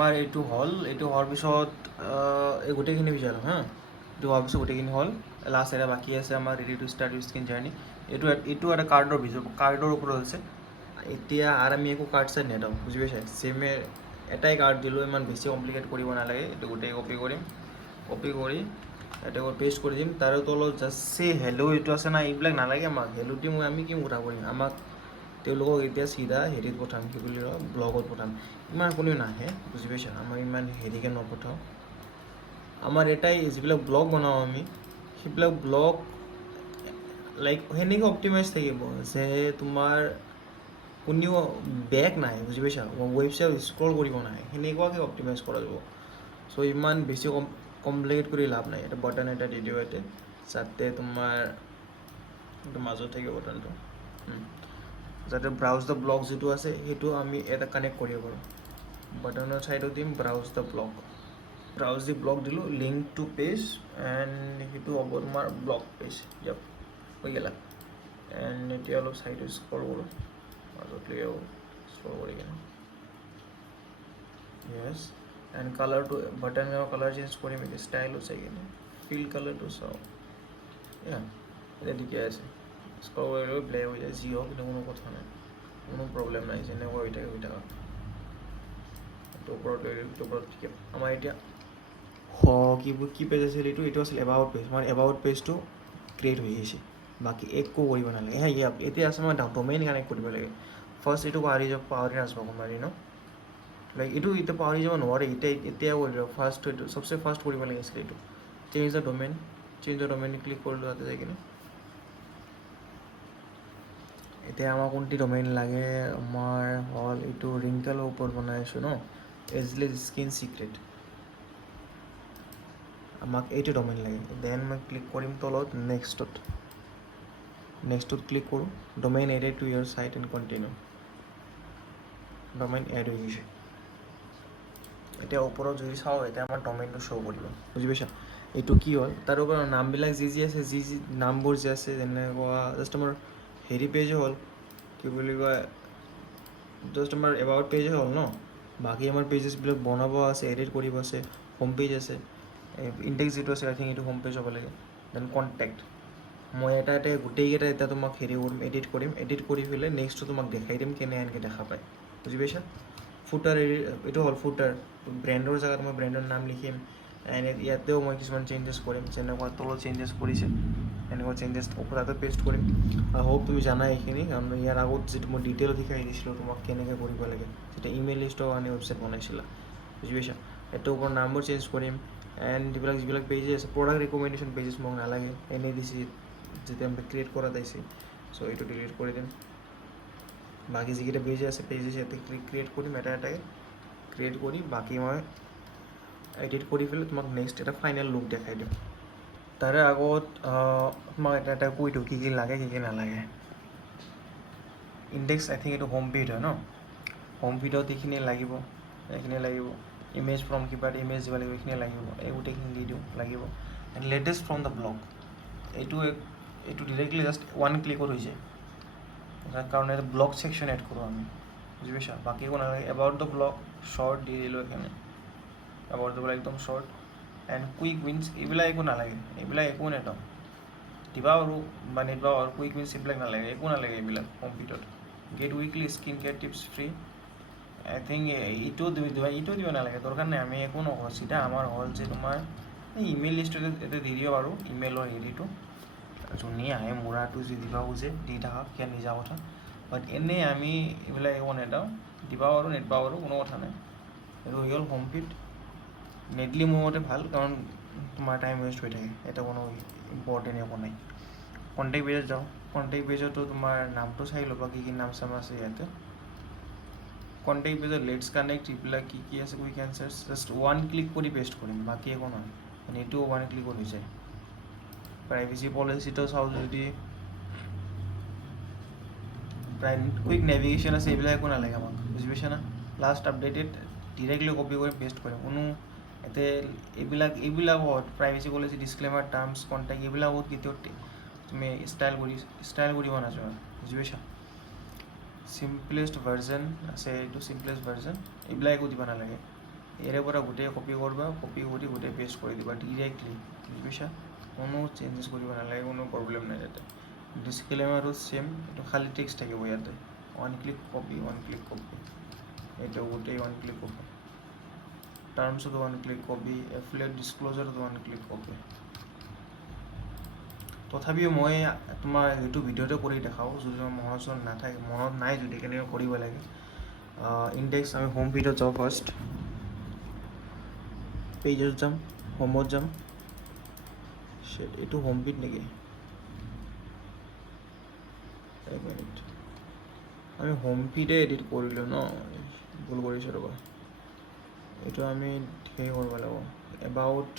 আমাৰ এইটো হ'ল, এইটো হোৱাৰ পিছত এই গোটেইখিনি বিচাৰোঁ হা। এইটো হোৱাৰ পিছত গোটেইখিনি হ'ল, লাষ্ট এটা বাকী আছে আমাৰ ready to start Euro skin journey. এইটো এটা কাৰ্ডৰ ভিডিঅ', কাৰ্ডৰ ওপৰত আছে। এতিয়া আৰু আমি একো কাৰ্ড চাইড নেদাওঁ, বুজি পাইছে? চেমে এটাই কাৰ্ড দিলোঁ, ইমান বেছি কমপ্লিকেট কৰিব নালাগে। এইটো গোটেই কপি কৰিম, কপি কৰি এটা পেষ্ট কৰি দিম। তাৰে তলত জাষ্ট চে হেল্ল' এইটো আছে না, এইবিলাক নালাগে আমাক। হেল্ল' দি আমি কি কথা কৰিম? আমাক তেওঁলোকক এতিয়া চিধা হেৰিত পঠাম, কি বুলি কয়, ব্লগত পঠাম। ইমান কোনেও নাহে, বুজি পাইছা? আমাৰ ইমান হেৰিকৈ নপঠাওঁ। আমাৰ এটাই যিবিলাক ব্লগ বনাওঁ আমি, সেইবিলাক ব্লগ লাইক সেনেকৈ অপটিমাইজ থাকিব যে তোমাৰ কোনেও বেক নাহে, বুজি পাইছা? ৱেবছাইট স্ক্ৰল কৰিব নাহে, সেনেকুৱাকৈ অপটিমাইজ কৰা যাব। চ' ইমান বেছি কমপ্লিকেট কৰি লাভ নাই। এটা বাটন এটা দি দিওঁ ইয়াতে, যাতে তোমাৰ এইটো মাজত থাকিব বাটনটো, যাতে ব্ৰাউজ দ্য ব্লগ যিটো আছে সেইটো আমি এটা কানেক্ট কৰিব পাৰোঁ। বাটনৰ ছাইডত দিম browse the blog, browse the blog দিলোঁ, লিংক টু পেজ, এণ্ড সেইটো হ'ব তোমাৰ ব্লগ পেজ। ইয়াত হৈ গ'লা। এণ্ড এতিয়া অলপ ছাইডত স্ক্ৰল কৰোঁ, মাজত লৈ আহোঁ, স্ক্ৰল কৰি কিনে য়েছ। এণ্ড কালাৰটো বাটনৰ কালাৰ চেঞ্জ কৰিম এতিয়া, ষ্টাইলত চাই কিনে ফিল কালাৰটো চাওঁ। এতিয়া ঠিকে আছে। স্ক্ৰল কৰিলেও ব্লেক হৈ যায়, যি হওক, কিন্তু কোনো কথা নাই, কোনো প্ৰব্লেম নাই, যেনেকুৱা হৈ থাকে হৈ থাকক। এইটো ওপৰত লৈ এইটো ওপৰত ঠিকে। আমাৰ এতিয়া কি পেজ আছিল এইটো আছিল এবাউট পেজ। আমাৰ এবাউট পেজটো ক্ৰিয়েট হৈ গৈছে, বাকী একো কৰিব নালাগে। এতিয়া আছে মই ডমেইন কানেক্ট কৰিব লাগে। ফাৰ্ষ্ট এইটো পাহৰি নাযাব কোনোবাই ন, লাইক এইটো এতিয়া পাহৰি যাব নোৱাৰে। এতিয়া কৰি দিয়ক। ফাৰ্ষ্ট এইটো চবচে ফাৰ্ষ্ট কৰিব লাগিছিলে এইটো, চেঞ্জ দ্য ডমেইন। ক্লিক কৰিলোঁ তাতে যাই কিনে। এতিয়া আমাক কোনটো ডমেইন লাগে? আমাৰ হ'ল এইটো ৰিংকেলৰ ওপৰত বনাই আছোঁ ন, এজলেছ স্কিন চিক্ৰেট। আমাক এইটো ডমেইন লাগে। দেন মই ক্লিক কৰিম তলত নেক্সটত ক্লিক কৰোঁ। Domain added to your site and continue. Domain add হৈ গৈছে। এতিয়া ওপৰত যদি চাওঁ, এতিয়া আমাৰ ডমেইনটো শ্ব' কৰিব, বুজি পাইছা? এইটো কি হ'ল, তাৰ ওপৰত নামবিলাক যি আছে, যি নামবোৰ যে আছে, যেনেকুৱা জাষ্ট আমাৰ হেৰি পেজে হ'ল, কি বুলি কয়, জাষ্ট আমাৰ এবাউট পেজে হ'ল ন। বাকী আমাৰ পেজেছবিলাক বনাব আছে, এডিট কৰিব আছে, হোম পেজ আছে, ইণ্ডেক্স যিটো আছে আই থিংক এইটো হোম পেজ হ'ব লাগে। দেন কণ্টেক্ট, মই এটা গোটেইকেইটা এতিয়া তোমাক হেৰি কৰিম, এডিট কৰি পেলাই নেক্সটটো তোমাক দেখাই দিম কেনে এনেকৈ দেখা পায়, বুজি পাইছা? ফুটাৰ এইটো হ'ল ফুটাৰ, ব্ৰেণ্ডৰ জেগাত মই ব্ৰেণ্ডৰ নাম লিখিম। ইয়াতেও মই কিছুমান চেঞ্জেছ কৰিম, যেনেকুৱা তলত চেঞ্জেছ কৰিছে এনেকুৱা চেঞ্জেছ তাতে পেষ্ট কৰিম। হোপ তুমি জানাই এইখিনি, কাৰণ ইয়াৰ আগত যিটো মই ডিটেইলত শিকাই দিছিলোঁ তোমাক কেনেকৈ কৰিব লাগে, যেতিয়া ইমেইল লিষ্টৰ কাৰণে ৱেবছাইট বনাইছিলা, বুজি পাইছা? এইটোৰ ওপৰত নামবোৰ চেঞ্জ কৰিম। এণ্ড যিবিলাক পেজেছ আছে, প্ৰডাক্ট ৰিকমেণ্ডেশ্যন পেজেছ মোক নালাগে, এনেই দিছে যেতিয়া ক্ৰিয়েট কৰা যাইছে। চ' এইটো ডিলিট কৰি দিম। বাকী যিকেইটা পেজেছ ইয়াতে ক্ৰিয়েট কৰিম, এটা এটাকৈ ক্ৰিয়েট কৰি বাকী মই এডিট কৰি পেলাই তোমাক নেক্সট এটা ফাইনেল লুক দেখাই দিম। তাৰে আগত তোমাক এটা কৈ দিওঁ কি লাগে কি নালাগে। ইণ্ডেক্স আই থিংক এইটো হোম পেজ হয় ন, হোম পেজত এইখিনি লাগিব, ইমেজ ফ্ৰম কিবা এটা ইমেজ দিব লাগিব, এইখিনি লাগিব, এই গোটেইখিনি দি দিওঁ, লাগিব। And latest from the blog, এইটো ডিৰেক্টলি জাষ্ট ওৱান ক্লিকত হৈ যায়, যাৰ কাৰণে এইটো ব্লগ ছেকশ্যন এড কৰোঁ আমি, বুজি পাইছা? বাকী একো নালাগে। এবাউট দ্য ব্লগ শ্বৰ্ট দি দিলোঁ এখানে, এবাউট দ্য ব্লগ একদম শ্বৰ্ট। এণ্ড কুইক উইনছ এইবিলাক একো নালাগে, এইবিলাক একো নেদাওঁ, দিবা আৰু বা নিদিবা আৰু। কুইক উইনছ এইবিলাক নালাগে, একো নালাগে এইবিলাক কম্পিউটাৰত। Get weekly skin care tips free, I think এইটোও দিব নালাগে, দৰকাৰ নাই, আমি একো নকওঁ। চিধা আমাৰ হ'ল যে তোমাৰ এই ইমেইল লিষ্টটো এটা দি দিওঁ আৰু ইমেইলৰ হেৰিটো, যোনে আহে মূৰাটো যি দিব খোজে দি থাকক, সেয়া নিজা কথা। বাট এনেই আমি এইবিলাক একো নেদাওঁ, দিবা আৰু নিদিবা আৰু কোনো কথা নাই। এইটো হৈ গ'ল হোম পেজ। নেটলি মোৰ মতে ভাল, কাৰণ তোমাৰ টাইম ৱেষ্ট হৈ থাকে, এটা কোনো ইম্পৰ্টেণ্ট একো নাই। কণ্টেক্ট পেজত যাওঁ, কণ্টেক্ট পেজতো তোমাৰ নামটো চাই ল'বা কি নাম চাম আছে ইয়াতে। কণ্টেক্ট পেজত লেটছ কানেক্ট এইবিলাক কি আছে, quick answers, just one click কৰি পেষ্ট কৰিম, বাকী একো নহয়। এইটোও ওৱান ক্লিকত হৈ যায়। প্ৰাইভেচি পলিচিটো চাওঁ যদি কুইক নেভিগেশ্যন আছে, এইবিলাক একো নালাগে আমাক, বুজি পাইছা না? লাষ্ট আপডেটেড ডিৰেক্টলি কপি কৰি পেষ্ট কৰিম, কোনো ইয়াতে এইবিলাকত প্ৰাইভেচি পলিচি, ডিছক্লেমাৰ, টাৰ্মছ, কণ্টেক্ট এইবিলাকত কেতিয়াও তুমি ষ্টাইল কৰিব নাযাবা, বুজি পাইছা? চিম্পলেষ্ট ভাৰ্জন আছে, এইটো চিম্পলেষ্ট ভাৰ্জন, এইবিলাক একো দিব নালাগে। ইয়াৰে পৰা গোটেই কপি কৰিবা, কপি কৰি গোটেই পেষ্ট কৰি দিবা ডিৰেক্টলি, বুজি পাইছা? কোনো চেঞ্জেছ কৰিব নালাগে, কোনো প্ৰব্লেম নাই ইয়াতে। ডিছক্লেমাৰো ছেম, এইটো খালি টেক্সট থাকিব ইয়াতে, one click copy, one click copy, এইটো গোটেই ওৱান ক্লিক কপি, টাৰ্মছত ওৱান ক্লিক কপি, এফিলিয়েট ডিছক্ল'জাৰত ওৱান ক্লিক কপি। তথাপিও মই তোমাৰ সেইটো ভিডিঅ'তে কৰি দেখাওঁ, যদি মনত নাথাকে, মনত নাই যদি কেনেকৈ কৰিব লাগে। ইণ্ডেক্স আমি হোম পেজত যাওঁ, ফাৰ্ষ্ট পেজত যাম, হোমত যাম, এইটো হোম পেজ নেকি? এক মিনিট, আমি হোম পেজে এডিট কৰিলোঁ ন, ভুল কৰিছোঁ ৰ'বা। এইটো আমি হেৰি কৰিব লাগিব, এবাউট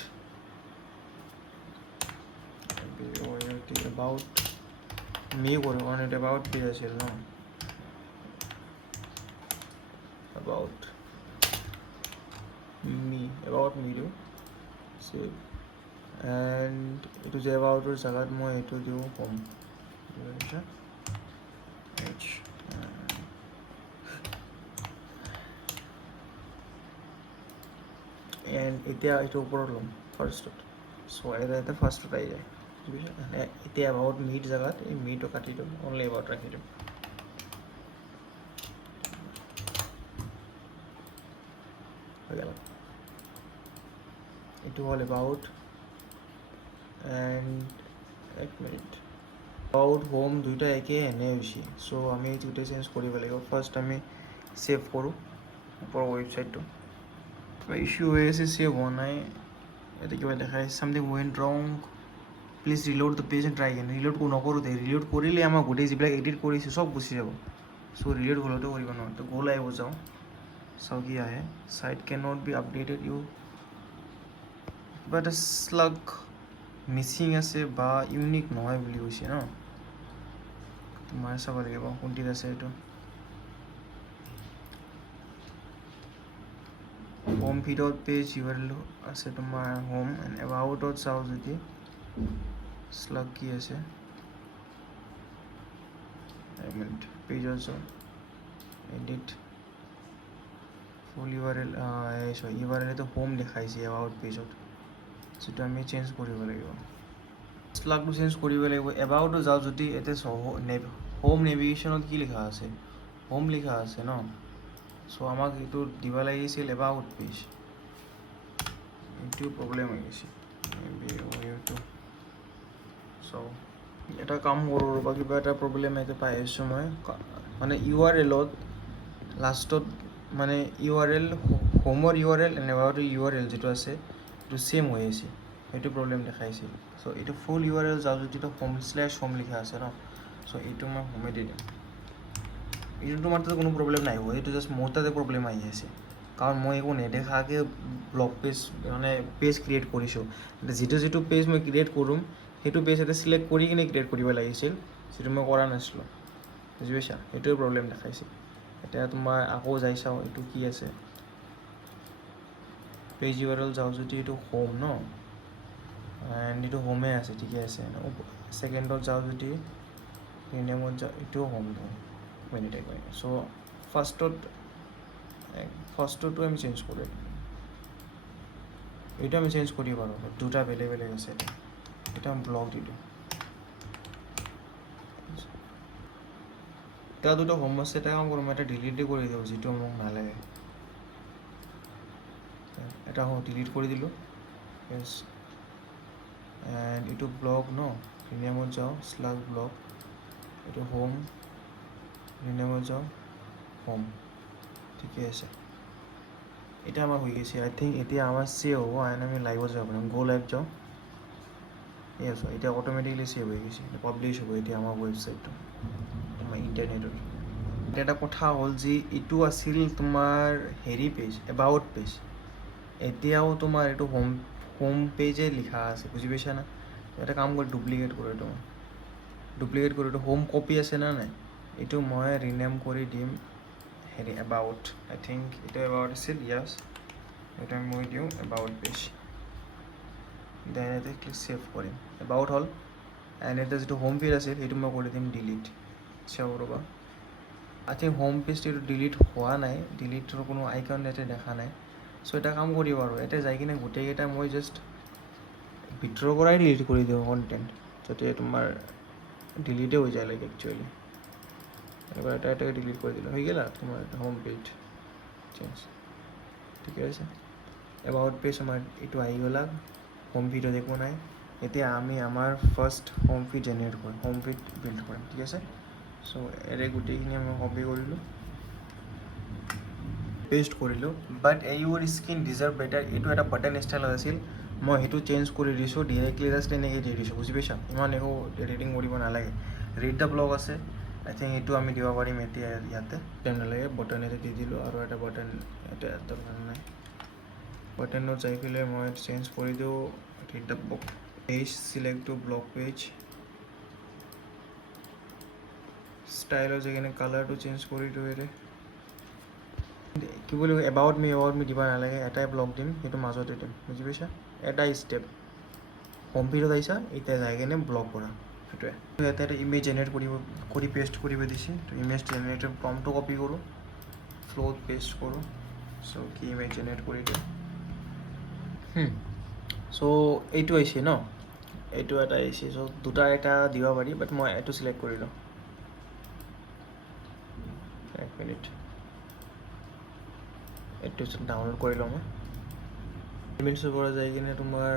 মি কৰোঁ, কাৰণ এইটো এবাউট পেজ আছিল ন, এবাউট মি দিওঁ, ছেভ, এণ্ড এইটো যে এবাউটৰ জেগাত মই এইটো দিওঁ হোম, এণ্ড এতিয়া এইটো ওপৰত ল'ম ফাৰ্ষ্টত, চ' এটা ফাৰ্ষ্টত আহি যায়, বুজিছা? এতিয়া এবাউট মিট জেগাত এই মিটো কাটি দিওঁ, অনলি এবাউট ৰাখি দিওঁ। হৈ গ'ল, এইটো হ'ল এবাউট, এণ্ড এক মিনিট, এবাউট হোম দুইটা একেই এনে হৈছে, চ' আমি দুইটা চেঞ্জ কৰিব লাগিব। ফাৰ্ষ্ট আমি ছেভ কৰোঁ ওপৰৰ ৱেবছাইটটো, ইছ্যু হৈ আছে, ছেভ হোৱা নাই, ইয়াতে কিবা দেখাই চামথিং ৱেণ্ট ৰং, please reload the page and try again. Reload নকৰোঁ দে, ৰিলোড কৰিলে আমাৰ গোটেই যিবিলাক এডিট কৰিছোঁ চব গুচি যাব, চ' ৰিলোড হ'লেতো কৰিব নোৱাৰোঁ। তো গ'ল আহিব যাওঁ, চাওঁ কি আহে, চাইট কেন নট বি আপডেটেড, ইউ কিবা এটা শ্লাগ মিচিং আছে বা ইউনিক নহয় বুলি কৈছে ন, তোমাৰ চাব লাগিব কোনটিত আছে এইটো। হোম ফিডত পেজ ইউআৰএল আছে তোমাৰ হোম, এণ্ড এবাউটত চাওঁ যদি শ্লাগ কি আছে, এক মিনিট, পেজত চাওঁ, এডিট ফুল ইউআৰএল, চৰি ইউআৰএলটো হোম দেখাইছে এবাউট পেজত, যিটো আমি চেঞ্জ কৰিব লাগিব, শ্লাগটো চেঞ্জ কৰিব লাগিব। এবাউটত যাওঁ যদি ইয়াতে হোম নেভিগেশ্যনত কি লিখা আছে, হোম লিখা আছে ন, চ' আমাক এইটো দিব লাগিছিল এবাউট পেজ, এইটো প্ৰব্লেম হৈ গৈছে। চ' এটা কাম কৰোঁ ৰ'বা, কিবা এটা প্ৰব্লেম ইয়াতে পাই আছোঁ মই, মানে ইউআৰএলত লাষ্টত মানে ইউআৰএল, হোমৰ ইউআৰএল এণ্ড এবাউটৰ ইউআৰএল যিটো আছে এইটো ছেম হৈ আছে, সেইটো প্ৰব্লেম দেখাইছিল। চ' এইটো ফুল ইউআৰএল যাওঁ যদি এইটো হোম লিখা আছে ন, চ' এইটো মই হোমে দি দিম। এইটো তোমাৰ তাতে কোনো প্ৰব্লেম নাহিব, এইটো জাষ্ট মোৰ তাতে প্ৰব্লেম আহি আছে, কাৰণ মই একো নেদেখাকৈ ব্লগ পেজ মানে পেজ ক্ৰিয়েট কৰিছোঁ। যিটো পেজ মই ক্ৰিয়েট কৰিম সেইটো পেজ এটা চিলেক্ট কৰি কিনে ক্ৰিয়েট কৰিব লাগিছিল, যিটো মই কৰা নাছিলোঁ, বুজি পাইছা? সেইটোৱে প্ৰব্লেম দেখাইছে। এতিয়া তোমাৰ আকৌ যাই চাওঁ এইটো কি আছে, পেজ ইউআৰএল যাওঁ যদি এইটো হোম ন, এণ্ড এইটো হোমে আছে, ঠিকে আছে। ছেকেণ্ডত যাওঁ যদি ৰিনেমত যাওঁ, এইটোও হোম নহয়, মিনিট এক মিনিট, চ' ফাৰ্ষ্টতো আমি চেঞ্জ কৰিম, এইটো আমি চেঞ্জ কৰিব পাৰোঁ, দুটা বেলেগ বেলেগ আছে, এটা আমি ব্লক দি দিওঁ। এতিয়া দুটা হোম আছে, এটা কাম কৰোঁ, মই এটা ডিলিটে কৰি দিওঁ, যিটো মোক নালাগে, এটা ডিলিট কৰি দিলোঁ, য়েছ, এণ্ড এইটো ব্লক ন, ৰিনেমত যাওঁ, শ্লাগ ব্লক, এইটো হোম, ৰিনেমত যাওঁ, হোম, ঠিকে আছে। এতিয়া আমাৰ হৈ গৈছে, আই থিংক এতিয়া আমাৰ ছেভ হ'ব, এণ্ড আমি লাইভত যাব পাৰিম, গো লাইভ যাওঁ, য়েছ, এতিয়া অট'মেটিকলি ছেভ হৈ গৈছে, পাব্লিছ হ'ব এতিয়া আমাৰ ৱেবছাইটটো, আমাৰ ইণ্টাৰনেটত। এটা কথা হ'ল যি এইটো আছিল তোমাৰ হেৰি পেজ, এবাউট পেজ, এতিয়াও তোমাৰ এইটো হোম পেজে লিখা আছে, বুজি পাইছা না? এটা কাম কৰি ডুপ্লিকেট কৰোঁ, এইটো এইটো হোম কপি আছে না নাই, এইটো মই ৰিনেম কৰি দিম হেৰি এবাউট, আই থিংক এইটো এবাউট আছিল, য়েছ, এইটো মই দিওঁ এবাউট পেজ, দেন ইয়াতে ক্লিক ছেভ কৰিম, এবাউট হ'ল, এণ্ড এতিয়া যিটো হোম পেজ আছিল সেইটো মই কৰি দিম ডিলিট, চাওঁ ৰ'বা, আই থিংক হোম পেজটো ডিলিট হোৱা নাই, ডিলিটৰ কোনো আইকন ইয়াতে দেখা নাই, চ' এটা কাম কৰিব আৰু এতিয়া যাই কিনে গোটেইকেইটা মই জাষ্ট ভিতৰৰ পৰাই ডিলিট কৰি দিওঁ কণ্টেণ্ট, যাতে তোমাৰ ডিলিটে হৈ যায় লাইক একচুৱেলি। এবাৰ এটা এটাকৈ ডিলিট কৰি দিলোঁ, হৈ গ'ল আৰু তোমাৰ হোম পেজ চেঞ্জ। ঠিকে আছে, এবাউট পেজ আমাৰ এইটো আহি গ'লা, হোম ফিডত একো নাই। এতিয়া আমি আমাৰ ফাৰ্ষ্ট হোম ফিড জেনেৰেট কৰিম, হোম ফিড বিল্ড কৰিম, ঠিক আছে। চ' এৰে গোটেইখিনি আমি কপি কৰিলোঁ, পেষ্ট কৰিলোঁ। বাট ইউৰ স্কিন ডিজাৰ্ভ বেটাৰ, এইটো এটা বাটন ষ্টাইল আছিল, মই সেইটো চেঞ্জ কৰি দিছোঁ, ডিৰেক্টলি জাষ্ট এনেকৈ দি দিছোঁ, বুজি পাইছা? ইমান একো এডিটিং কৰিব নালাগে। ৰিড দ্য ব্লগ আছে, আই থিংক এইটো আমি দিব পাৰিম এতিয়া ইয়াতে, টাইম নালাগে। বটন এটা দি দিলোঁ আৰু এটা বটন এতিয়া দৰকাৰ নাই। বটনত যাই পেলাই মই চেঞ্জ কৰি দিওঁ read the page, select to blog page, ষ্টাইলত যাই কিনে কালাৰটো চেঞ্জ কৰি দিওঁ। এৰে কি বুলি কয়, এবাউট মি দিব নালাগে, এটাই ব্লগ দিম, সেইটো মাজতে দিম, বুজি পাইছা? এটা ষ্টেপ, হোম পেজত আহিছা, এতিয়া যাই কিনে ব্লগ কৰা, সেইটোৱে। ইয়াতে এটা ইমেজ জেনেৰেট কৰি পেষ্ট কৰিব দিছে, তো ইমেজ জেনেৰেটৰ প্ৰম্পটটো কপি কৰোঁ, ফ্লোত পেষ্ট কৰোঁ। চ' কি ইমেজ জেনেৰেট কৰি দিওঁ, চ' এইটো আহিছে ন, এইটো এটা আহিছে। চ' দুটা এটা দিব পাৰি, বাট মই এইটো চিলেক্ট কৰিলোঁ। এক মিনিট, এইটো ডাউনলোড কৰি লওঁ মই। ইমেজৰ পৰা যাই কিনে তোমাৰ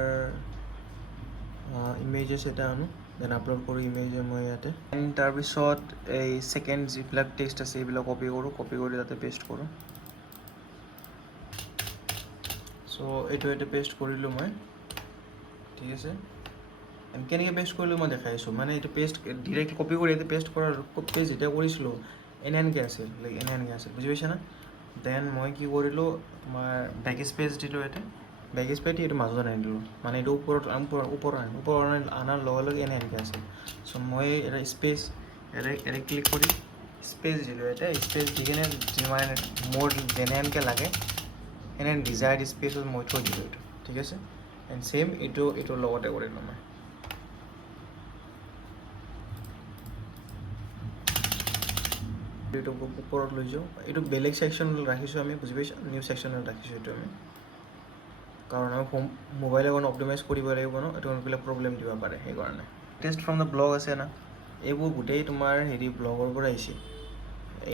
ইমেজেছ এটা আনো, দেন আপলোড কৰোঁ ইমেজ মই ইয়াতে। এণ্ড তাৰপিছত এই ছেকেণ্ড যিবিলাক টেক্সট আছে এইবিলাক কপি কৰোঁ, কপি কৰি তাতে পেষ্ট কৰোঁ। চ' এইটো ইয়াতে পেষ্ট কৰিলোঁ মই, ঠিক আছে। কেনেকৈ পেষ্ট কৰিলোঁ মই দেখাই আছোঁ, মানে এইটো পেষ্ট ডিৰেক্ট কপি কৰি ইয়াতে পেষ্ট কৰাৰ পেষ্ট যেতিয়া কৰিছিলোঁ এনেকৈ আছিল, লাইক এনেকৈ আছিল, বুজি পাইছা না? দেন মই কি কৰিলোঁ, তোমাৰ বেক স্পেচ দিলোঁ ইয়াতে, বেক স্পেচ এইটো মাজত আনি দিলোঁ, মানে এইটো ওপৰত অনাৰ লগে লগে এনেকৈ আছিল। চ' মই এটা স্পেচ এৰে ক্লিক কৰি স্পেচ দিলোঁ ইয়াতে, স্পেচ দি কিনে যিমান মোৰ যেনেকৈ লাগে এনে ডিজায়াৰ্ড স্পেচত মই থৈ দিলোঁ এইটো, ঠিক আছে। এণ্ড ছেম এইটোৰ লগতে কৰিলোঁ মই। এইটো ওপৰত লৈ যাওঁ, এইটো বেলেগ ছেকশ্যনত ৰাখিছোঁ আমি, বুজি পাইছোঁ? নিউ ছেকশ্যনত ৰাখিছোঁ এইটো আমি, কাৰণ আমি মোবাইলৰ কাৰণে অপটিমাইজ কৰিব লাগিব ন, এইটো বিলাক প্ৰব্লেম দিব পাৰে, সেইকাৰণে। টেষ্ট ফ্ৰম দ্য ব্লগ আছে না, এইবোৰ গোটেই তোমাৰ ব্লগৰ পৰা আহিছে।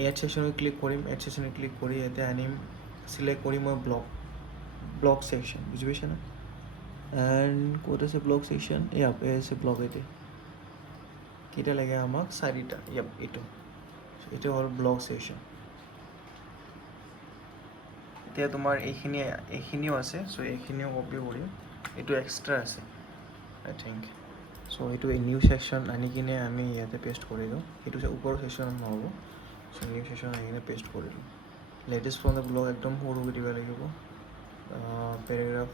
এড ছেকশ্যনত ক্লিক কৰিম, এড ছেকশ্যনত ক্লিক কৰি ইয়াতে আনিম, চিলেক্ট কৰিম মই ব্লগ ছেকশ্যন, বুজি পাইছা না? এণ্ড ক'ত আছে ব্লগ ছেকশ্যন, এই আছে ব্লগ। এতিয়া কেইটা লাগে আমাক, 4টা, এইটো হ'ল ব্লগ ছেকশ্যন। এতিয়া তোমাৰ এইখিনিও আছে, চ' এইখিনিও কপি কৰিম, এইটো এক্সট্ৰা আছে আই থিংক। চ' এইটো নিউ ছেকশ্যন আনি কিনে আমি ইয়াতে পেষ্ট কৰি দিওঁ, সেইটো ওপৰৰ ছেকশ্যনত নহ'ব। চ' নিউ ছেকশ্যন আনি কিনে পেষ্ট কৰি দিওঁ। লেটেষ্ট ফ্ৰম দ্য ব্লগ একদম সৰুকৈ দিব লাগিব, পেৰাগ্ৰাফ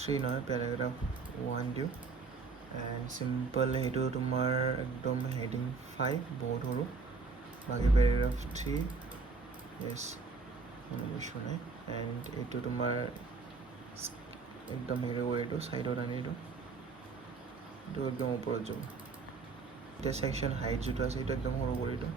3 নহয়, পেৰাগ্ৰাফ 1 দিওঁ। এণ্ড চিম্পল সেইটো তোমাৰ একদম হেডিং 5 বহুত সৰু, বাকী পেৰাগ্ৰাফ 3 য়েছ, কোনো ইছ্যু নাই। এণ্ড এইটো তোমাৰ একদম হেৰি কৰি দিওঁ, ছাইডত আনি দিওঁ, এইটো একদম ওপৰত যাব। এতিয়া ছেকশ্যন হাইট যিটো আছে সেইটো একদম সৰু কৰি দিওঁ।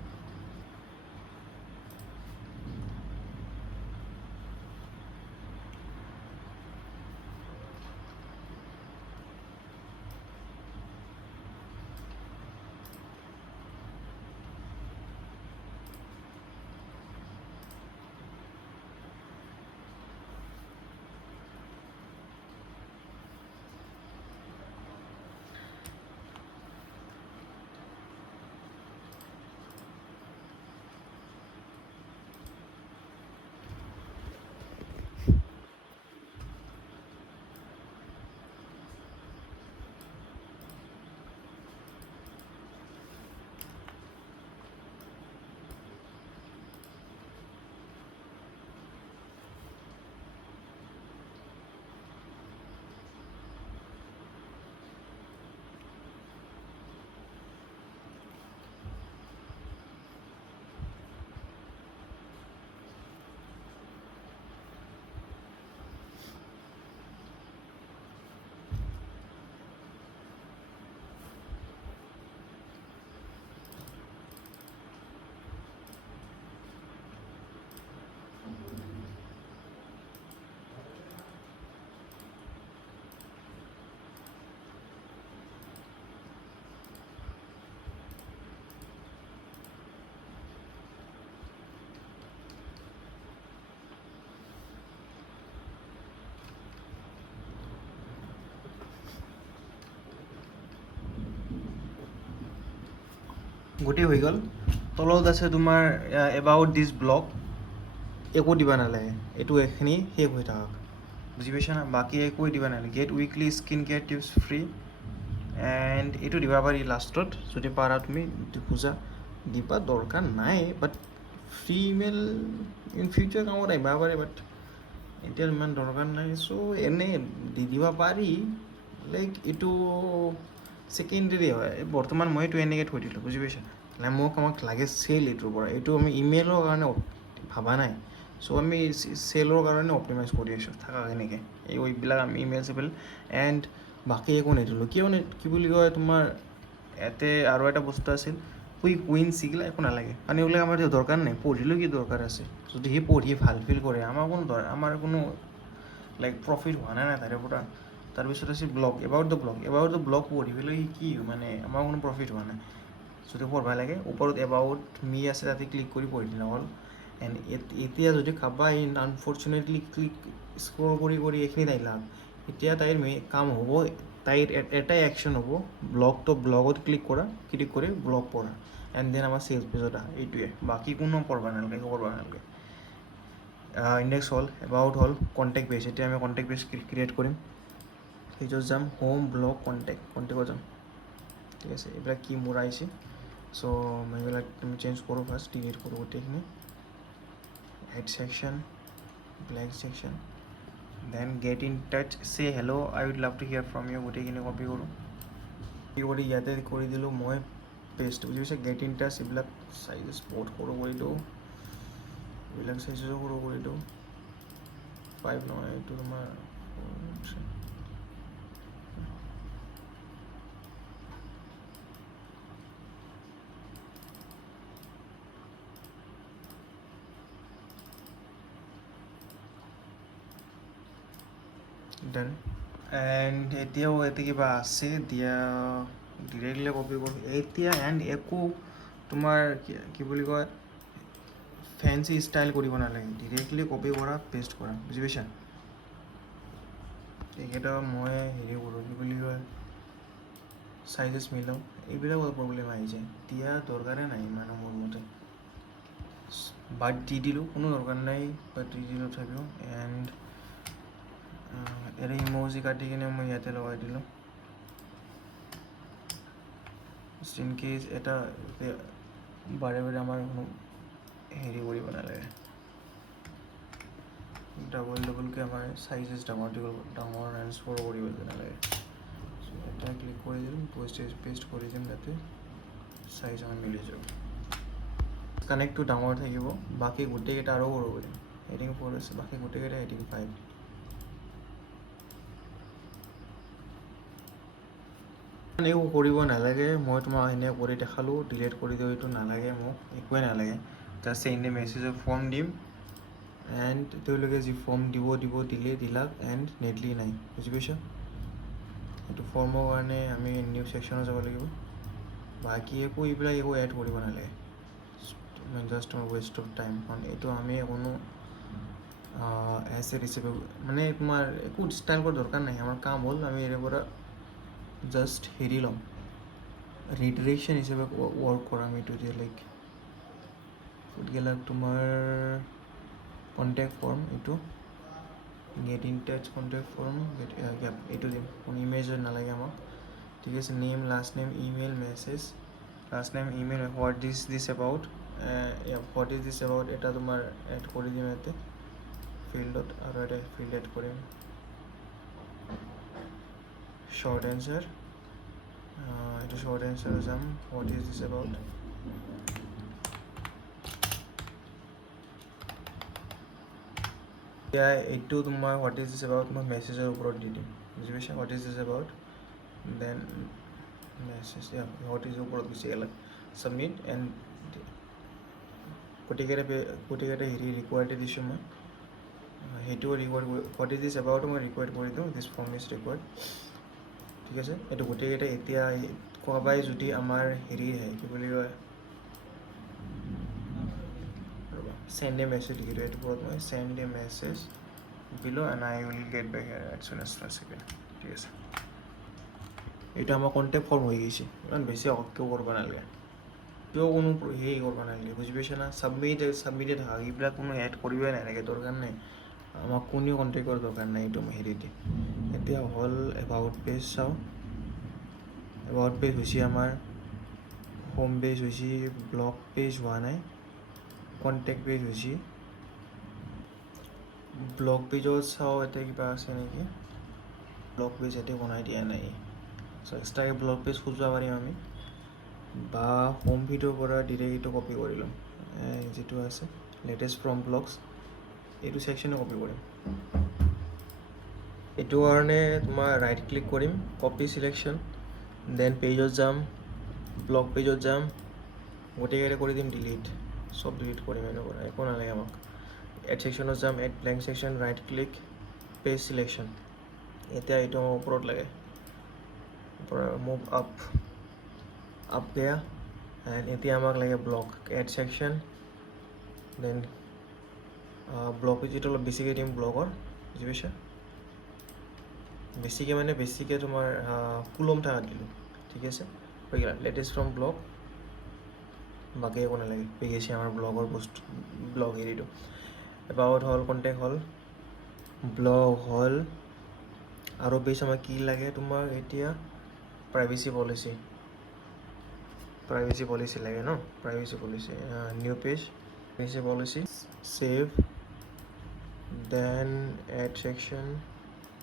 গোটেই হৈ গ'ল। তলত আছে তোমাৰ এবাউট দিছ ব্লগ, একো দিব নালাগে, এইটো এইখিনি শেষ হৈ থাকক, বুজি পাইছা না? বাকী একো দিব নালাগে। Get weekly skin care tips free, and এইটো দিব পাৰি লাষ্টত যদি পাৰা তুমি খোজা দিবা, দৰকাৰ নাই, বাট ফ্ৰী ইমেইল ইন ফিউচাৰ কামত আহিব পাৰে, বাট এতিয়া ইমান দৰকাৰ নাই। চ' এনেই দি দিব পাৰি, লাইক এইটো ছেকেণ্ডেৰী হয়। বৰ্তমান মই এইটো এনেকৈ থৈ দিলোঁ, বুজি পাইছা? আমাক লাগে চেল এইটোৰ পৰা, এইটো আমি ইমেইলৰ কাৰণে ভাবা নাই। চ' আমি চেলৰ কাৰণে অপটিমাইজ কৰি আছোঁ, থাকা এনেকৈ এইবিলাক আমি ইমেইল চিমেইল এণ্ড বাকী একো নিদিলোঁ। কি বুলি কয় তোমাৰ ইয়াতে আৰু এটা বস্তু আছিল, কুইন চিগিলা একো নালাগে, কাৰণ এইবিলাক আমাৰ দৰকাৰ নাই, পঢ়িলেও কি দৰকাৰ আছে? যদি সি পঢ়ি ভাল ফিল কৰে, আমাৰ কোনো লাইক প্ৰফিট হোৱা নাই তাৰে পৰা। তাৰপিছত আছে ব্লগ, এবাউট দ্য ব্লগ পঢ়ি পেলাই কি মানে আমাৰ কোনো প্ৰফিট হোৱা নাই। যদি পঢ়িব লাগে ওপৰত এবাউট মি আছে, তাতে ক্লিক কৰি পঢ়ি দিলে হ'ল। এণ্ড এতিয়া যদি কাৰোবাৰ আনফৰ্চুনেটলি স্ক্ৰল কৰি এইখিনিত আহিলা, এতিয়া তাইৰ কাম হ'ব, তাইৰ এটাই একশ্যন হ'ব, ব্লগত ক্লিক কৰি ব্লগ পঢ়া, এণ্ড দেন আমাৰ চেলছ পেজত আহা, এইটোৱে। বাকী কোনো পঢ়িব নালাগে, একো কৰিব নালাগে। ইণ্ডেক্স হ'ল, এবাউট হ'ল, কণ্টেক্ট পেজ, এতিয়া আমি কণ্টেক্ট পেজ ক্ৰিয়েট কৰিম। পেজত যাম, হোম ব্লগ কণ্টেক্টত যাম, ঠিক আছে? এইবিলাক কি মোৰ আহিছে, চ' মই এইবিলাক তুমি চেঞ্জ কৰোঁ, ফাৰ্ষ্ট ডিলিট কৰোঁ গোটেইখিনি। Head section, blank section, then get in touch, say hello', I would love to hear from you, গোটেইখিনি কপি কৰোঁ, ইয়াতে কৰি দিলোঁ মই পেষ্ট, বুজি পাইছে? গেট ইন টাচ, এইবিলাক চাইজ বহুত সৰু কৰি দিওঁ, এইবিলাক চাইজো সৰু কৰি দিওঁ, 5 নহয়, এইটো তোমাৰ ডান। এণ্ড এতিয়াও ইয়াতে কিবা আছে দিয়া, ডিৰেক্টলি কপি কৰোঁ এতিয়া, এণ্ড একো তোমাৰ কি বুলি কয় ফেঞ্চি ষ্টাইল কৰিব নালাগে, ডিৰেক্টলি কপি কৰা, পেষ্ট কৰা, বুজি পাইছা? এইকেইটা মই হেৰি কৰোঁ, কি বুলি কয় চাইজেছ মিলাওঁ, এইবিলাকৰ প্ৰব্লেম আহি যায়, দিয়া দৰকাৰে নাই ইমান মোৰ মতে, বাট দি দিলোঁ, কোনো দৰকাৰ নাই, বাট দি দিলোঁ তথাপিও। এণ্ড এৰে ইম'জি কাটি কিনে মই ইয়াতে লগাই দিলোঁ, ইন কেছ এটা বাৰে আমাৰ কোনো হেৰি কৰিব নালাগে, ডাবলকৈ আমাৰ চাইজেছ ডাঙৰ এণ্ড সৰু কৰিব নালাগে। এটা ক্লিক কৰি দিম, পেষ্ট কৰি দিম, তাতে চাইজ আমাৰ মিলি যাব, কানেক্টটো ডাঙৰ থাকিব, বাকী গোটেইকেইটা আৰু সৰু কৰিম। হেডিং 4 আছে, বাকী গোটেইকেইটা হেডিং 5। একো কৰিব নালাগে, মই তোমাক এনেই কৰি দেখালোঁ, ডিলিট কৰি দিওঁ, এইটো নালাগে মোক, একোৱেই নালাগে, জাষ্ট এনে মেছেজৰ ফৰ্ম দিম, এণ্ড তেওঁলোকে যি ফৰ্ম দিলাক, এণ্ড নেটলি নাই, বুজি পাইছা? এইটো ফৰ্মৰ কাৰণে আমি নিউ ছেকশ্যনত যাব লাগিব, বাকী এইবিলাক একো এড কৰিব নালাগে, জাষ্ট তোমাৰ ৱেষ্ট অফ টাইম, কাৰণ এইটো আমি কোনো এছ এ ৰিচিভ মানে তোমাৰ একো ষ্টাইল কৰাৰ দৰকাৰ নাই, আমাৰ কাম হ'ল আমি ইয়াৰ পৰা জাষ্ট হেৰি ল'ম, ৰিডিৰেকশ্যন হিচাপে ৱৰ্ক কৰাম এইটো দিয়ে, লাইক ফুটগেলাক তোমাৰ কণ্টেক্ট ফৰ্ম, এইটো gate in touch contact form, এইটো দিম, কোনো ইমেজ নালাগে আমাক, ঠিক আছে? Name, last name, email, message, last name, email, what is this about, এটা তোমাৰ এড কৰি দিম ইয়াতে ফিল্ডত, আৰু এটা ফিল্ড এড কৰিম, শ্বৰ্ট এনচাৰ, এইটো শ্বৰ্ট এনচাৰ যাম, হোৱাট ইজ দিছ এবাউট, এতিয়া এইটো তোমাৰ হোৱাট ইজ দিছ এবাউট মই মেছেজৰ ওপৰত দি দিম, বুজি পাইছা? What is this about, then message, what ইজৰ ওপৰত গুচি গ'লে ছাবমিট, এণ্ড গোটেইকেইটা হেৰি ৰিকুৱাৰ্ডে দিছোঁ মই, সেইটো required what is this about মই ৰিকুৱাৰ্ড কৰি দিওঁ, দিছ ফৰ্ম ইজ ৰিকুৱাৰ্ড, ঠিক আছে? এইটো গোটেইকেইটা এতিয়া কোৱাবাই যদি আমাৰ হেৰি আহে, কি বুলি কয় send a message লিখি দিওঁ, এইটো ওপৰত মই send a message below and I will get back here as soon as possible, ঠিক আছে? এইটো আমাৰ কণ্টেক্ট ফৰ্ম হৈ গৈছে, ইমান বেছি অকেও কৰিব নালাগে। কিয় কোনো হেৰি কৰিব নালাগে, বুজি পাইছা না? ছাবমিটে থাকা, এইবিলাক কোনো এড কৰিবই নালাগে, দৰকাৰ নাই। আমাক কোনেও কণ্টেক্ট কৰাৰ দৰকাৰ নাই এইটো হেৰিতে। এতিয়া হ'ল এবাউট পেজ চাওঁ। এবাউট পেজ হৈছে আমাৰ, হোম পেজ হৈছে, ব্লগ পেজ হোৱা নাই, কণ্টেক্ট পেজ হৈছে। ব্লগ পেজত চাওঁ এতিয়া কিবা আছে নেকি। ব্লগ পেজ ইয়াতে বনাই দিয়া নাই, চ' এক্সট্ৰাকৈ ব্লগ পেজ খুজিব পাৰিম আমি, বা হোম ফিডৰ পৰা ডিৰেক্ট এইটো কপি কৰি ল'ম, যিটো আছে লেটেষ্ট ফ্ৰম ব্লগছ, এইটো ছেকশ্যনে কপি কৰিম। এইটো কাৰণে তোমাৰ ৰাইট ক্লিক কৰিম, কপি চিলেকশ্যন, দেন পেজত যাম, ব্লগ পেজত যাম, গোটেইকেইটা কৰি দিম ডিলিট, চব ডিলিট কৰিম, এনেকুৱা একো নালাগে আমাক। এড ছেকশ্যনত যাম, add blank section, right click, page selection. এতিয়া এইটো আমাৰ ওপৰত লাগে, মুভ আপ গয়া, এণ্ড এতিয়া আমাক লাগে blog, add section, then blog পেজটো অলপ বেছিকৈ দিম ব্লগৰ, বুজি পাইছা? বেছিকৈ মানে বেছিকৈ তোমাৰ কুলম থকা দিলোঁ, ঠিক আছে, হৈ গ'ল। লেটেষ্ট ফ্ৰম ব্লগ, বাকী একো নালাগে, হৈ গৈছে আমাৰ ব্লগৰ বস্তু, ব্লগ হেৰিটো। এবাউট হ'ল, কণ্টেক্ট হ'ল, ব্লগ হ'ল, আৰু পেজ আমাক কি লাগে তোমাৰ এতিয়া, প্ৰাইভেচি পলিচি লাগে ন, privacy policy, new page, privacy policy, save, then add section,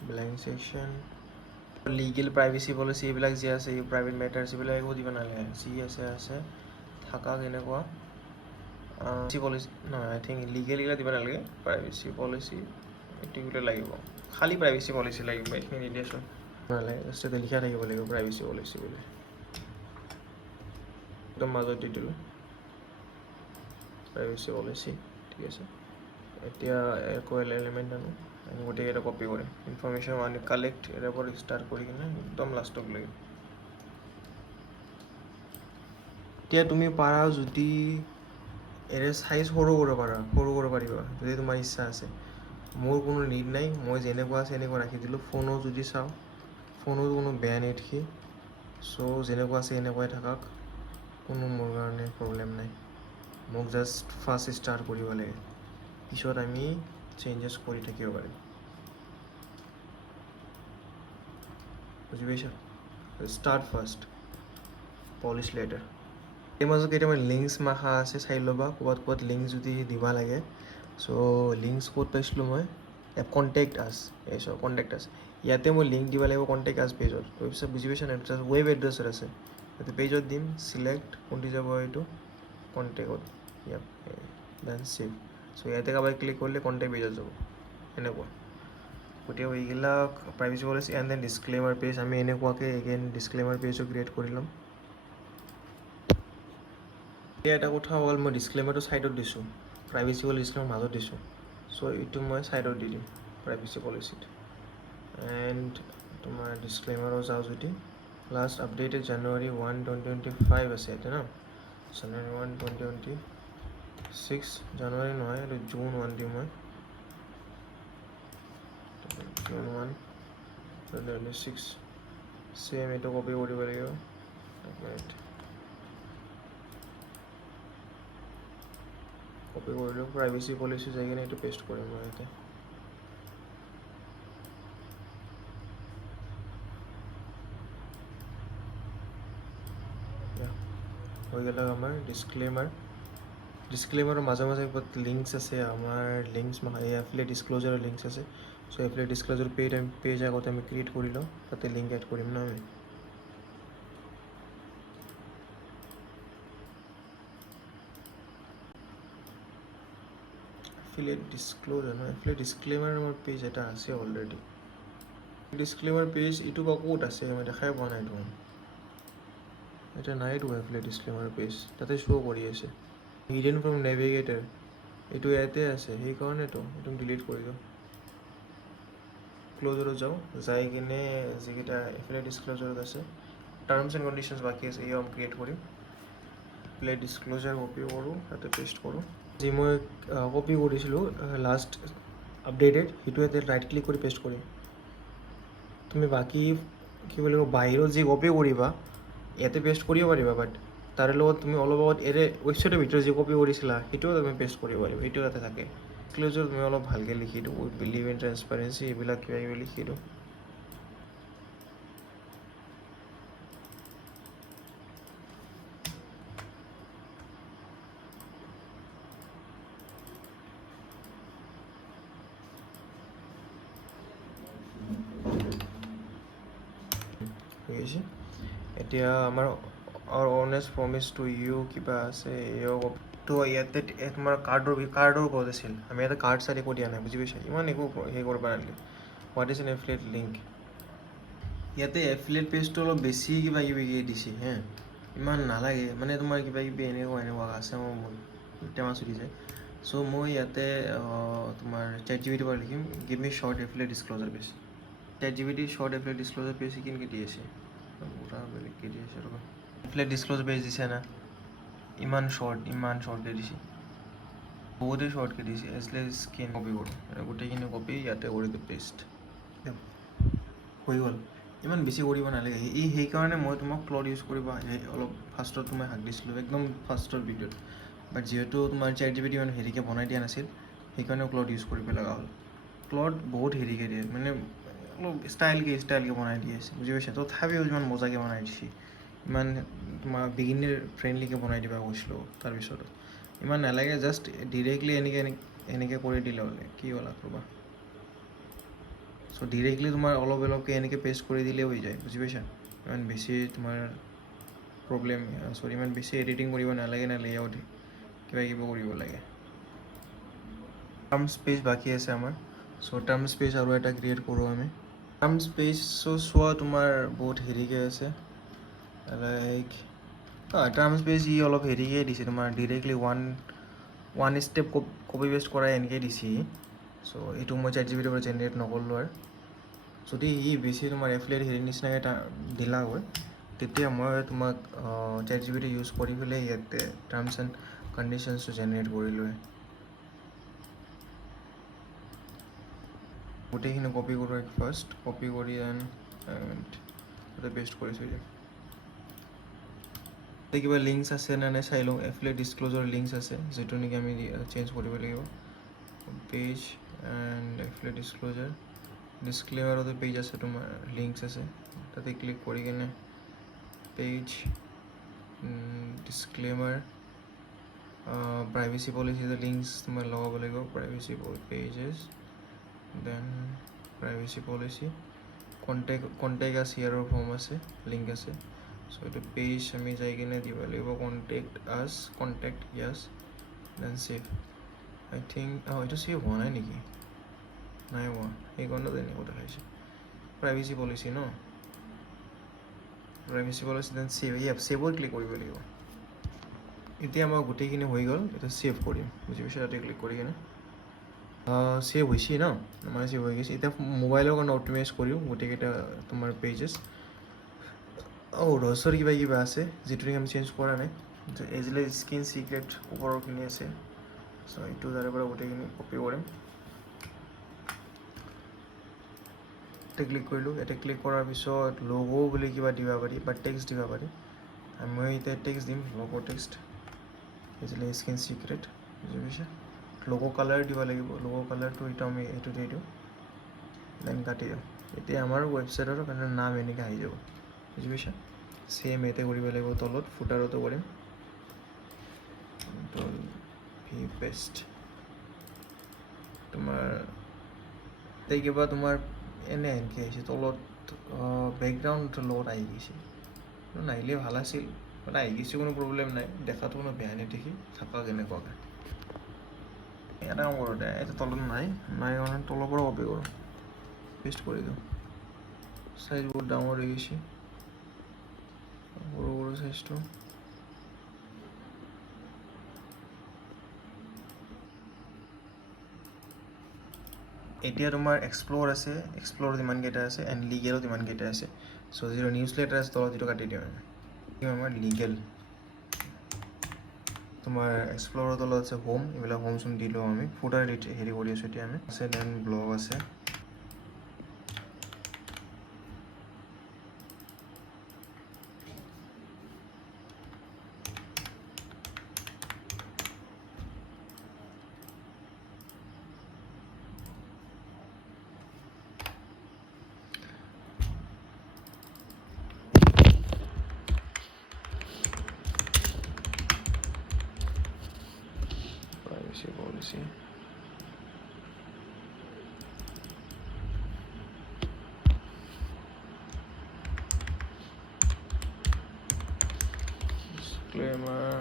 blank section, legal privacy policy এইবিলাক যি আছে, এই প্ৰাইভেট মেটাৰ্ছ এইবিলাক একো দিব নালাগে, যি আছে থাকা কেনেকুৱা। পলিচি নহয়, আই থিংক লিগেল এইবিলাক দিব নালাগে, প্ৰাইভেচি পলিচি এইটো লাগিব, খালী প্ৰাইভেচি পলিচি লাগিব, এইখিনি নিদিয়াচোন নালাগে, জাষ্ট ইয়াতে লিখা থাকিব লাগিব প্ৰাইভেচি পলিচি বুলি, একদম মাজত দি দিলোঁ প্ৰাইভেচি পলিচি, ঠিক আছে। এতিয়া একো এলিমেণ্ট আনো, গোটেইকেইটা কপি কৰিম, ইনফৰমেশ্যন মানে কালেক্ট, ইয়াৰ পৰা ষ্টাৰ্ট কৰি কিনে একদম লাষ্টক লৈ। এতিয়া তুমি পাৰা যদি এৰে চাইজ সৰু কৰিব পাৰিবা যদি তোমাৰ ইচ্ছা আছে। মোৰ কোনো নিড নাই, মই যেনেকুৱা আছে এনেকুৱা ৰাখি দিলোঁ। ফোনো যদি চাওঁ, ফোনো কোনো বেয়া নেটখি, চ' যেনেকুৱা আছে এনেকুৱাই থাকক, কোনো মোৰ কাৰণে প্ৰব্লেম নাই। মোক জাষ্ট ফাৰ্ষ্ট ষ্টাৰ্ট কৰিব লাগে, পিছত আমি চেঞ্জেছ কৰি থাকিব পাৰিম, বুজি পাইছা? Start first, polish letter. এই মাজত কেইটামান লিংকছ মাখা আছে, চাই ল'বা, ক'ৰবাত লিংক যদি দিব লাগে। চ' লিংকছ ক'ত পাইছিলোঁ মই, কণ্টেক্ট আছ, কণ্টেক্ট আছ, ইয়াতে মই লিংক দিব লাগিব কণ্টেক্ট আছ পেজত, তাৰপিছত বুজি পাইছা নাই, ৱেব এড্ৰেছত আছে, ইয়াতে পেজত দিম, চিলেক্ট কোনটো যাব, এইটো কণ্টেক্টত, ইয়াত দেন ছেভ। চ' ইয়াতে কাৰোবাক ক্লিক কৰিলে কণ্টেক্ট পেজত যাব, এনেকুৱা। গতিকে এইবিলাক privacy policy and then disclaimer page, আমি এনেকুৱাকৈ এগেইন ডিছক্লেমাৰ পেজো ক্ৰিয়েট কৰি ল'ম। এতিয়া এটা কথা হ'ল, মই ডিছক্লেমাৰটো ছাইডত দিছোঁ, প্ৰাইভেচি পলিচি ডিছক্লেমাৰ মাজত দিছোঁ, চ' এইটো মই ছাইডত দি দিম প্ৰাইভেচি পলিচিত। এণ্ড তোমাৰ ডিছক্লেমাৰো যাওঁ যদি, লাষ্ট আপডেটেড জানুৱাৰী 1, 2025 আছে ইয়াতে ন, জানুৱাৰী 1, 2026, জানুৱাৰী নহয়, এইটো জুন 1 দিম মই, জুন 1, 2026, ছেম এইটো কপি কৰিব লাগিব, কপি কৰিলোঁ, প্ৰাইভেচি পলিচি যাই কিনে এইটো পেষ্ট কৰিম মই ইয়াতে। হৈ গ'ল আমাৰ ডিছক্লেমাৰৰ মাজে মাজে লিংকছ আছে, আমাৰ লিংকছ এফিলিয়েট ডিছক্ল'জাৰৰ লিংকছ আছে। চ' এফিলিয়েট ডিছক্ল'জাৰ পেজ আগতে আমি ক্ৰিয়েট কৰি লওঁ, তাতে লিংক এড কৰিম ন আমি। এফিলিয়েট ডিছক্ল'জাৰ নহয়, এফিলিয়েট ডিছক্লেমাৰ আমাৰ পেজ এটা আছে অলৰেডি। ডিছক্লেমাৰ পেজ এইটো বা ক'ত আছে, মই দেখাই পোৱা নাই দেখোন, এটা নাইতো এফিলিয়েট ডিছক্লেমাৰ পেজ, তাতে শ্ব' কৰি আছে হিডেন ফ্ৰম নেভিগেটাৰ, এইটো ইয়াতে আছে, সেইকাৰণেতো এইটো ডিলিট কৰি দিওঁ। ক্ল'জাৰত যাওঁ, যাই কিনে যিকেইটা এফিলিয়েট ডিছক্ল'জাৰত আছে, টাৰ্মছ এণ্ড কণ্ডিশ্যনছ বাকী আছে, এয়াও ক্ৰিয়েট কৰিম। এফিলিয়েট ডিছক্ল'জাৰ কপি কৰোঁ, তাতে পেষ্ট কৰোঁ। যি মই কপি কৰিছিলোঁ লাষ্ট আপডেটেড, সেইটো ইয়াতে ৰাইট ক্লিক কৰি পেষ্ট কৰিম। তুমি বাকী কি বুলি কয়, বাহিৰত যি কপি কৰিবা ইয়াতে পেষ্ট কৰিব পাৰিবা, বাট তাৰে লগত তুমি অলপ আগত ৱেবছাইটৰ ভিতৰত যি কপি কৰিছিলা সেইটোও তুমি পেষ্ট কৰিব পাৰিবা, সেইটো তাতে থাকে। ডিছক্ল'জাৰ তুমি অলপ ভালকৈ লিখি দিওঁ, উইথ বিলিভ ইন ট্ৰেন্সপাৰেঞ্চি এইবিলাক কিবা কিবি লিখি দিওঁ। হৈ গৈছে। এতিয়া আমাৰ অনেষ্ট প্ৰমিছ টু ইউ কিবা আছে, তো ইয়াতে তোমাৰ কাৰ্ডৰ ওপৰত আছিল। আমি ইয়াতে কাৰ্ড চাৰ্ড একো দিয়া নাই, বুজি পাইছা? ইমান একো হেৰি কৰিব নালাগে। What is an affiliate link? ইয়াতে এফিলিয়েট পেজটো অলপ বেছি কিবা কিবি দিছে হে, ইমান নালাগে মানে তোমাৰ কিবা কিবি এনেকুৱা আছে মোৰ টেমা চুটি যায়। চ' মই ইয়াতে তোমাৰ ChatGPT পৰা লিখিম, give me short affiliate disclosure page. ChatGPT short affiliate disclosure page কেনেকৈ দি আছে, পুৰা বেলেগকৈ দি আছে ৰ'বা। এফিলিয়েট ডিছক্ল'জাৰ পেজ দিছে না, ইমান শ্বৰ্টকৈ দিছে, বহুতেই শ্বৰ্টকৈ দিছে। এছলেছ স্কিন কপি কৰোঁ, গোটেইখিনি কপি ইয়াতে কৰি দিওঁ পেষ্ট, হৈ গ'ল। ইমান বেছি কৰিব নালাগে। সেইকাৰণে মই তোমাক ক্লড ইউজ কৰিব অলপ ফাৰ্ষ্টত মই হাক দিছিলোঁ, একদম ফাৰ্ষ্টৰ ভিডিঅ'ত। বাট যিহেতু তোমাৰ ChatGPT ইমান হেৰিকৈ বনাই দিয়া নাছিল, সেইকাৰণেও ক্লড ইউজ কৰিব লগা হ'ল। ক্লড বহুত হেৰিকৈ দিয়ে, মানে অলপ ষ্টাইলকৈ বনাই দি আছে, বুজি পাইছা? তথাপিও ইমান মজাকৈ বনাই দিছে, ইমান তোমাৰ বিগিনাৰ ফ্ৰেণ্ডলিকৈ বনাই দিবা কৈছিলোঁ। তাৰপিছত ইমান নালাগে, জাষ্ট ডিৰেক্টলি এনেকৈ কৰি দিলে হ'লে কি হ'ল ৰ'বা। চ' ডিৰেক্টলি তোমাৰ অলপকৈ এনেকৈ পেষ্ট কৰি দিলেই হৈ যায়, বুজি পাইছা? ইমান বেছি তোমাৰ ইমান বেছি এডিটিং কৰিব নালাগে না, লেআউট কিবা কিবি কৰিব লাগে। টাৰ্মছ পেজ বাকী আছে আমাৰ। চ' টাৰ্মছ পেজ আৰু এটা ক্ৰিয়েট কৰোঁ আমি। টাৰ্মছ পেজ চোৱা তোমাৰ বহুত হেৰিকৈ আছে, লাইক টাৰ্মছ পেজ অলপ হেৰিকৈ দিছে, তোমাৰ directly one step copy paste কৰাই এনেকৈ দিছে। চ' এইটো মই ChatGPT পৰা জেনেৰেট নকৰিলোঁ। আৰু যদি বেছি তোমাৰ এফিলিয়েট হেৰি নিচিনাকৈ দিলা হয়, তেতিয়া মই তোমাক ChatGPT ইউজ কৰি পেলাই ইয়াতে টাৰ্মছ এণ্ড কণ্ডিশ্যনছটো জেনেৰেট কৰিলোঁ। গোটেইখিনি কপি কৰোঁ ফাৰ্ষ্ট, কপি কৰি তাতে পেষ্ট কৰি থৈ দিম। কিবা লিংকছ আছে নে নাই চাই লওঁ। এফিলিয়েট ডিছক্ল'জাৰ লিংকছ আছে, যিটো নেকি আমি চেঞ্জ কৰিব লাগিব। পেজ এণ্ড এফিলিয়েট ডিছক্ল'জাৰ, ডিছক্লেমাৰতো পেজ আছে, তোমাৰ লিংকছ আছে, তাতে ক্লিক কৰি কিনে page disclaimer, privacy policy links তোমাৰ লগাব লাগিব। Privacy pages, then privacy policy, contact আছে, ইয়াৰৰ ফৰ্ম আছে, লিংক আছে। চ' এইটো পেজ আমি যাই কিনে দিব লাগিব কণ্টেক্ট য়াছ, দেন ছেভ। আই থিংক এইটো ছেভ হোৱা নাই নেকি? নাই হোৱা, সেইকাৰণে এনেকুৱা দেখাইছে। প্ৰাইভেচি পলিচি ন, প্ৰাইভেচি পলিচি, দেন ছেভত ক্লিক কৰিব লাগিব। এতিয়া আমাৰ গোটেইখিনি হৈ গ'ল, এতিয়া ছেভ কৰিম, বুজি পাইছে? তাতে ক্লিক কৰি কিনে ছেভ হৈছে ন, আমাৰ ছেভ হৈ গৈছে। এতিয়া মোবাইলৰ কাৰণে অপটিমাইজ কৰিম গোটেইকেইটা তোমাৰ পেজেছ। ৰহস্যৰ কিবা আছে, যিটো নেকি আমি চেঞ্জ কৰা নাই। এজলেছ স্কিন চিক্ৰেট ওপৰৰখিনি আছে। চ' এইটো তাৰে পৰা গোটেইখিনি কপি কৰিম। ইয়াতে ক্লিক কৰিলোঁ। ইয়াতে ক্লিক কৰাৰ পিছত লগো বুলি কিবা দিব পাৰি বা টেক্সট দিব পাৰি। মই এতিয়া টেক্সট দিম, লগো টেক্সট, এজলেছ স্কিন চিক্ৰেট, বুজি পাইছা? লগো কালাৰ দিব লাগিব, লগো কালাৰটো আমি এইটো দি দিওঁ, দেন কাটি দিওঁ। এতিয়া আমাৰ ৱেবছাইটৰ কাৰণে নাম এনেকৈ আহি যাব, বুজি পাইছা? ছেম ইয়াতে কৰিব লাগিব, তলত ফুটাৰতো কৰিম, পেষ্ট। তোমাৰ কিবা তোমাৰ এনেকৈ আহিছে, তলত বেকগ্ৰাউণ্ড লগত আহি গৈছে, নাহিলে ভাল আছিল, মানে আহি গৈছে, কোনো প্ৰব্লেম নাই, দেখাটো কোনো বেয়া নেদেখি, থাকা কেনেকুৱাকৈ। এটা কাম কৰোঁ দে, এইটো তলত নাই কাৰণে তলৰ পৰা কপি কৰোঁ, পেষ্ট কৰি দিওঁ। চাইজ বহুত ডাঙৰ হৈ গৈছে, সৰু চাইজটো। এতিয়া তোমাৰ এক্সপ্ল'ৰ আছে, এক্সপ্ল'ৰ যিমানকেইটা আছে, এণ্ড লিগেলো যিমানকেইটা আছে। চ' যিটো নিউজ লেটাৰ আছে তলত, যিটো কাটি দিওঁ আমাৰ লিগেল। তোমাৰ এক্সপ্ল'ৰৰ তলত আছে হোম, এইবিলাক হোম চোম দি লওঁ আমি। ফুটাৰ হেৰি কৰি আছোঁ এতিয়া আমি, আছে দেন ব্লগ আছে। see. Disclaimer.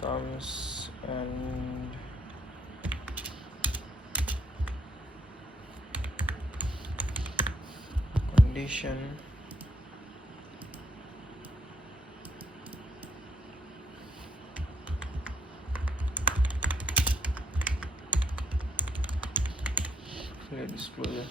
Terms and condition disclosure.